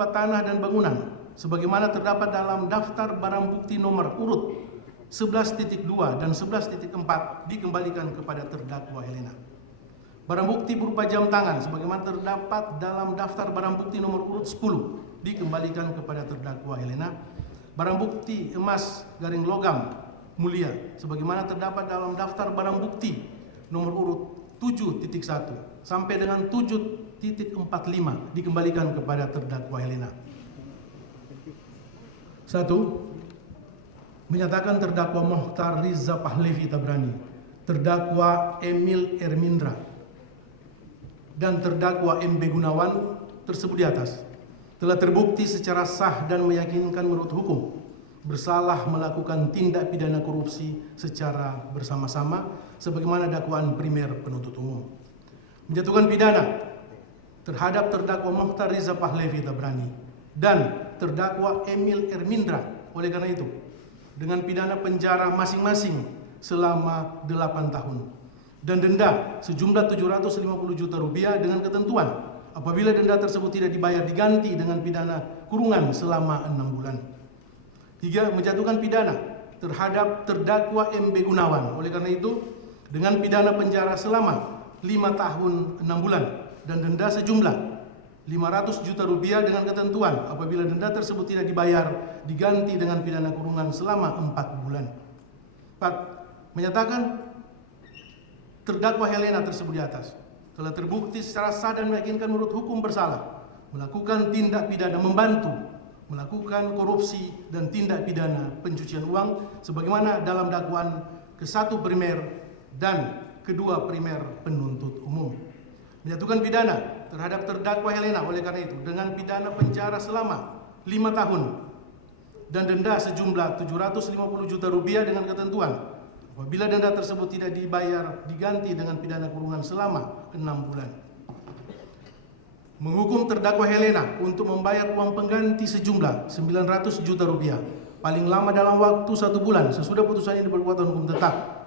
berupa tanah dan bangunan sebagaimana terdapat dalam daftar barang bukti nomor urut 11.2 dan 11.4 dikembalikan kepada terdakwa Helena. Barang bukti berupa jam tangan sebagaimana terdapat dalam daftar barang bukti nomor urut 10 dikembalikan kepada terdakwa Helena. Barang bukti emas garing logam mulia sebagaimana terdapat dalam daftar barang bukti nomor urut 7.1 sampai dengan 7.45 dikembalikan kepada terdakwa Helena. 1. Menyatakan terdakwa Mokhtar Riza Pahlevi Tabrani, terdakwa Emil Ermindra, dan terdakwa MB Gunawan tersebut di atas telah terbukti secara sah dan meyakinkan menurut hukum bersalah melakukan tindak pidana korupsi secara bersama-sama sebagaimana dakwaan primer penuntut umum. Menjatuhkan pidana terhadap terdakwa Mokhtar Riza Pahlevi Tabrani dan terdakwa Emil Ermindra oleh karena itu dengan pidana penjara masing-masing selama 8 tahun dan denda sejumlah 750 juta rupiah dengan ketentuan apabila denda tersebut tidak dibayar diganti dengan pidana kurungan selama 6 bulan. 3. Menjatuhkan pidana terhadap terdakwa MB Gunawan oleh karena itu dengan pidana penjara selama 5 tahun 6 bulan dan denda sejumlah 500 juta rupiah dengan ketentuan apabila denda tersebut tidak dibayar diganti dengan pidana kurungan selama 4 bulan. 4. Menyatakan terdakwa Helena tersebut di atas telah terbukti secara sah dan meyakinkan menurut hukum bersalah melakukan tindak pidana membantu melakukan korupsi dan tindak pidana pencucian uang sebagaimana dalam dakwaan ke-1 primer dan kedua primer penuntut umum. Menjatuhkan pidana terhadap terdakwa Helena oleh karena itu dengan pidana penjara selama 5 tahun dan denda sejumlah 750 juta rupiah dengan ketentuan apabila denda tersebut tidak dibayar diganti dengan pidana kurungan selama 6 bulan. Menghukum terdakwa Helena untuk membayar uang pengganti sejumlah 900 juta rupiah paling lama dalam waktu 1 bulan sesudah putusan ini berkekuatan hukum tetap.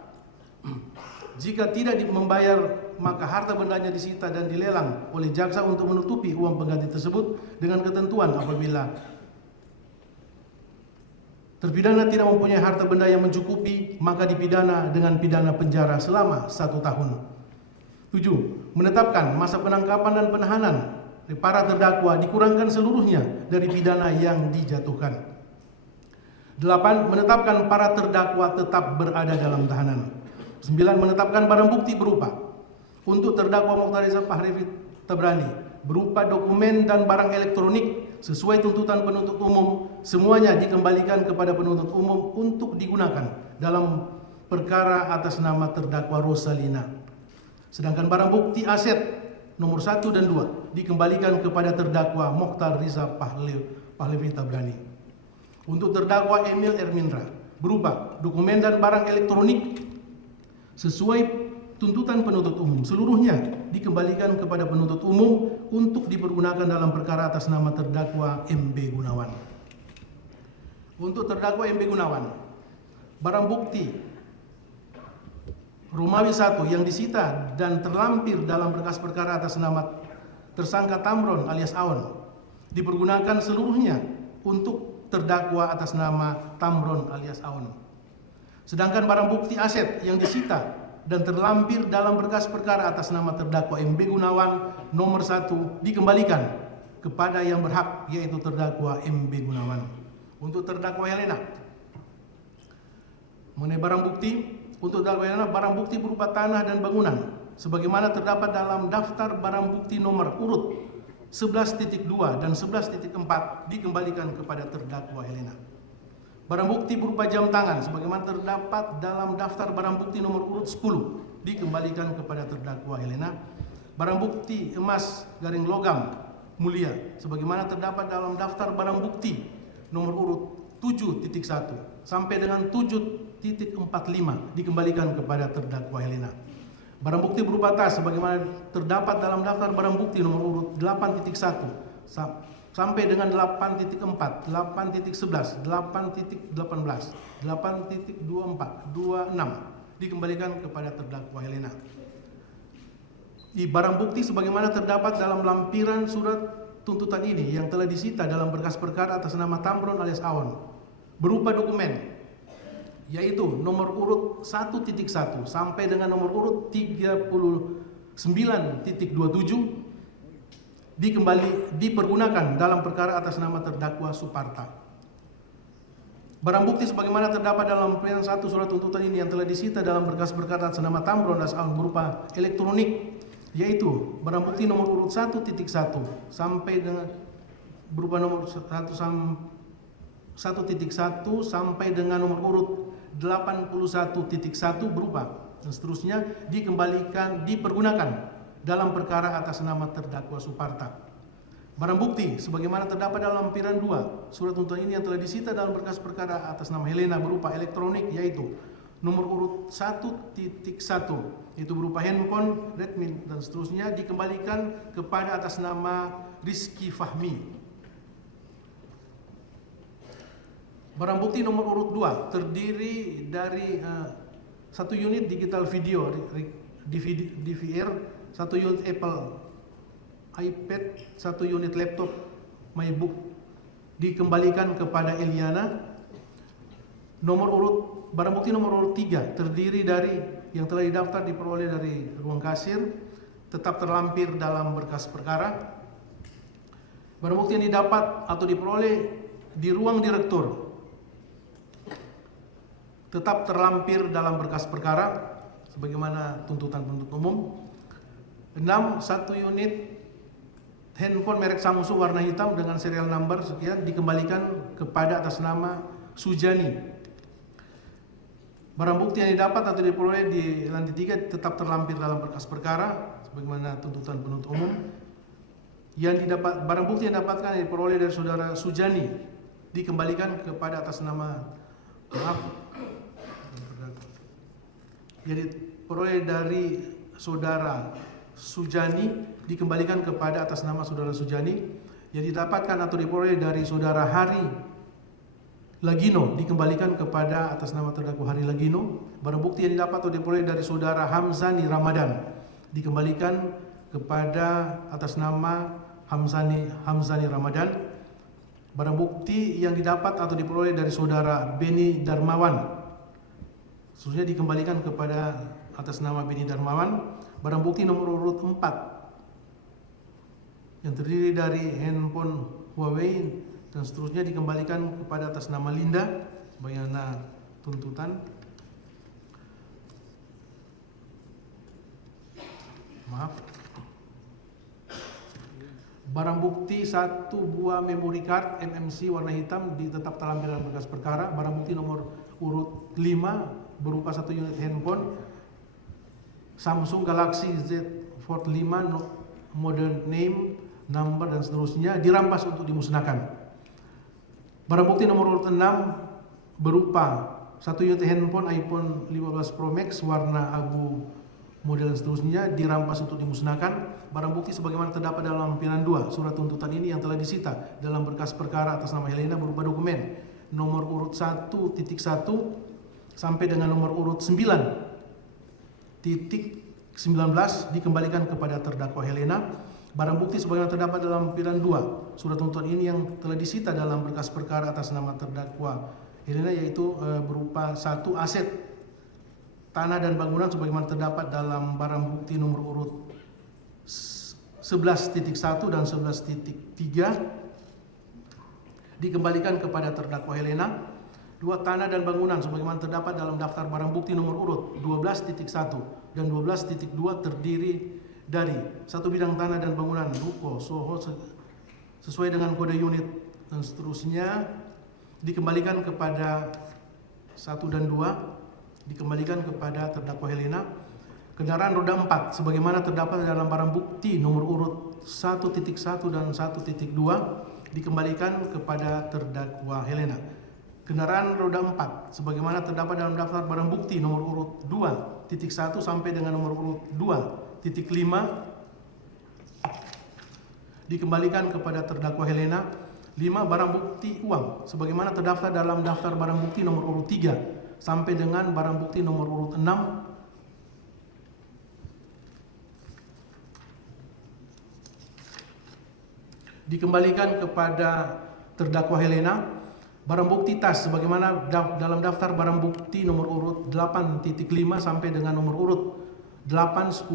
Jika tidak membayar, maka harta bendanya disita dan dilelang oleh jaksa untuk menutupi uang pengganti tersebut dengan ketentuan apabila terpidana tidak mempunyai harta benda yang mencukupi, maka dipidana dengan pidana penjara selama 1 tahun. 7. Menetapkan masa penangkapan dan penahanan para terdakwa dikurangkan seluruhnya dari pidana yang dijatuhkan. 8. Menetapkan para terdakwa tetap berada dalam tahanan. 9. Menetapkan barang bukti berupa untuk terdakwa Mokhtar Riza Pahlevi Tabrani berupa dokumen dan barang elektronik sesuai tuntutan penuntut umum semuanya dikembalikan kepada penuntut umum untuk digunakan dalam perkara atas nama terdakwa Rosalina. Sedangkan barang bukti aset nomor 1 dan 2 dikembalikan kepada terdakwa Mokhtar Riza Pahlevi Tabrani. Untuk terdakwa Emil Ermindra berupa dokumen dan barang elektronik sesuai tuntutan penuntut umum seluruhnya dikembalikan kepada penuntut umum untuk dipergunakan dalam perkara atas nama terdakwa MB Gunawan. Untuk terdakwa MB Gunawan, barang bukti Romawi 1 yang disita dan terlampir dalam berkas perkara atas nama tersangka Tamron alias Aon dipergunakan seluruhnya untuk terdakwa atas nama Tamron alias Aon. Sedangkan barang bukti aset yang disita dan terlampir dalam berkas perkara atas nama terdakwa MB Gunawan nomor 1 dikembalikan kepada yang berhak yaitu terdakwa MB Gunawan. Untuk terdakwa Helena mengenai barang bukti, untuk terdakwa Helena barang bukti berupa tanah dan bangunan sebagaimana terdapat dalam daftar barang bukti nomor urut 11.2 dan 11.4 dikembalikan kepada terdakwa Helena. Barang bukti berupa jam tangan sebagaimana terdapat dalam daftar barang bukti nomor urut 10 dikembalikan kepada terdakwa Helena. Barang bukti emas garing logam mulia sebagaimana terdapat dalam daftar barang bukti nomor urut 7.1 sampai dengan 7.45 dikembalikan kepada terdakwa Helena. Barang bukti berupa tas sebagaimana terdapat dalam daftar barang bukti nomor urut 8.1 sampai dengan 8.4, 8.11, 8.18, 8.24, 26 dikembalikan kepada terdakwa Helena. Di barang bukti sebagaimana terdapat dalam lampiran surat tuntutan ini yang telah disita dalam berkas perkara atas nama Tamron alias Aon berupa dokumen, yaitu nomor urut 1.1 sampai dengan nomor urut 39.27 dipergunakan dalam perkara atas nama terdakwa Suparta. Barang bukti sebagaimana terdapat dalam lampiran 1 surat tuntutan ini yang telah disita dalam berkas perkara atas nama Tamron alias Aon berupa elektronik, yaitu barang bukti nomor urut 1.1 sampai dengan berupa nomor 1.1 sampai dengan nomor urut 81.1 berupa dan seterusnya dipergunakan dalam perkara atas nama terdakwa Suparta. Barang bukti sebagaimana terdapat dalam lampiran 2 surat tuntutan ini yang telah disita dalam berkas perkara atas nama Helena berupa elektronik, yaitu nomor urut 1.1 itu berupa handphone, Redmi dan seterusnya dikembalikan kepada atas nama Rizky Fahmi. Barang bukti nomor urut 2 terdiri dari 1 unit digital video DVR, 1 unit Apple iPad, 1 unit laptop MacBook dikembalikan kepada Eliana. Barang bukti nomor urut 3 terdiri dari yang telah didaftar diperoleh dari ruang kasir, tetap terlampir dalam berkas perkara. Barang bukti yang didapat atau diperoleh di ruang direktur tetap terlampir dalam berkas perkara sebagaimana tuntutan penuntut umum. 6. 1 unit handphone merek Samsung warna hitam dengan serial number sekian dikembalikan kepada atas nama Sujani. Barang bukti yang didapat atau diperoleh di lantai 3 tetap terlampir dalam berkas perkara sebagaimana tuntutan penuntut umum. Barang bukti yang didapatkan yang diperoleh dari saudara Sujani dikembalikan kepada atas nama yang diperoleh dari saudara Sujani dikembalikan kepada atas nama saudara Sujani. Yang didapatkan atau diperoleh dari saudara Hari Lagino dikembalikan kepada atas nama terdakwa Hari Lagino. Barang bukti yang didapat atau diperoleh dari saudara Hamzani Ramadan dikembalikan kepada atas nama Hamzani Ramadan. Barang bukti yang didapat atau diperoleh dari saudara Beni Darmawan seterusnya dikembalikan kepada atas nama Beni Darmawan. Barang bukti nomor urut 4 yang terdiri dari handphone Huawei dan seterusnya dikembalikan kepada atas nama Linda bayana tuntutan. Barang bukti 1 buah memory card MMC warna hitam tetap terlampir dalam berkas perkara. Barang bukti nomor urut 5 berupa 1 unit handphone Samsung Galaxy Z Fold 5 model name, number dan seterusnya dirampas untuk dimusnahkan. Barang bukti nomor urut 6 berupa 1 unit handphone iPhone 15 Pro Max warna abu model dan seterusnya dirampas untuk dimusnahkan. Barang bukti sebagaimana terdapat dalam lampiran 2 surat tuntutan ini yang telah disita dalam berkas perkara atas nama Helena berupa dokumen nomor urut 1.1 sampai dengan nomor urut 9.19 dikembalikan kepada terdakwa Helena. Barang bukti sebagaimana terdapat dalam lampiran 2 surat tuntutan ini yang telah disita dalam berkas perkara atas nama terdakwa Helena yaitu berupa 1 aset tanah dan bangunan sebagaimana terdapat dalam barang bukti nomor urut 11.1 dan 11.3 dikembalikan kepada terdakwa Helena. 2 tanah dan bangunan sebagaimana terdapat dalam daftar barang bukti nomor urut 12.1 dan 12.2 terdiri dari 1 bidang tanah dan bangunan ruko Soho sesuai dengan kode unit dan seterusnya dikembalikan kepada 1 dan 2 dikembalikan kepada terdakwa Helena. Kendaraan roda 4 sebagaimana terdapat dalam barang bukti nomor urut 1.1 dan 1.2 dikembalikan kepada terdakwa Helena. Kendaraan roda 4 sebagaimana terdapat dalam daftar barang bukti nomor urut 2.1 sampai dengan nomor urut 2.5 dikembalikan kepada terdakwa Helena. 5. Barang bukti uang sebagaimana terdaftar dalam daftar barang bukti nomor urut 3 sampai dengan barang bukti nomor urut 6 Dikembalikan kepada terdakwa Helena, barang bukti tas sebagaimana dalam daftar barang bukti nomor urut 8.5 sampai dengan nomor urut 8.10,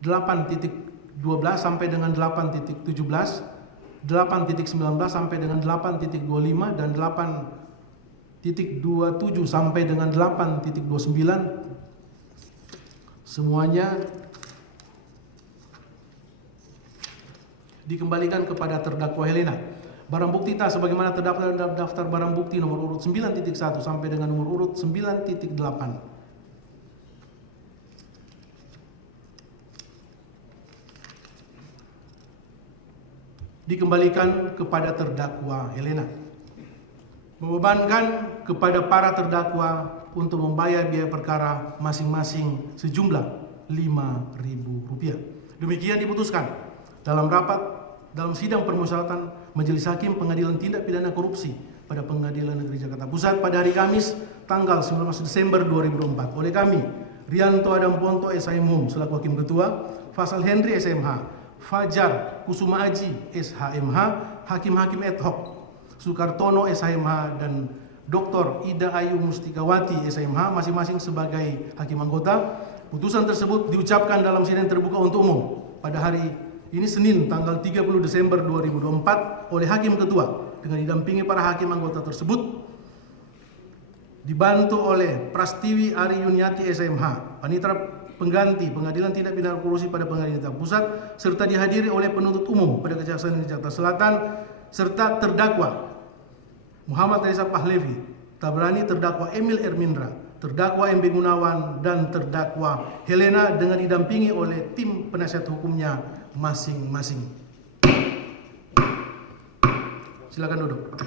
8.12 sampai dengan 8.17, 8.19 sampai dengan 8.25 dan 8.27 sampai dengan 8.29 semuanya dikembalikan kepada terdakwa Helena. Barang bukti tas sebagaimana terdaftar dalam daftar barang bukti nomor urut 9.1 sampai dengan nomor urut 9.8 dikembalikan kepada terdakwa Helena. Membebankan kepada para terdakwa untuk membayar biaya perkara masing-masing sejumlah Rp5.000. Demikian diputuskan dalam sidang permusyawaratan Majelis Hakim Pengadilan Tindak Pidana Korupsi pada Pengadilan Negeri Jakarta Pusat pada hari Kamis tanggal 19 Desember 2024 oleh kami, Rianto Adam Ponto SHM selaku Hakim Ketua, Faisal Henry SMH, Fajar Kusuma Aji SHMH, Hakim-Hakim ad hoc Sukartono SHMH dan Dr. Ida Ayu Mustikawati SHMH masing-masing sebagai hakim anggota. Putusan tersebut diucapkan dalam sidang terbuka untuk umum pada hari ini Senin tanggal 30 Desember 2024 oleh Hakim Ketua dengan didampingi para hakim anggota tersebut, dibantu oleh Prastiwi Ari Yuniati SMH, Panitera Pengganti Pengadilan Tindak Pidana Korupsi pada Pengadilan Negeri Jakarta Pusat, serta dihadiri oleh penuntut umum pada Kejaksaan Negeri Jakarta Selatan, serta terdakwa Muhammad Reza Pahlevi, Tabrani, terdakwa Emil Ermindra, terdakwa MB Gunawan, dan terdakwa Helena dengan didampingi oleh tim penasihat hukumnya masing-masing. Silakan duduk.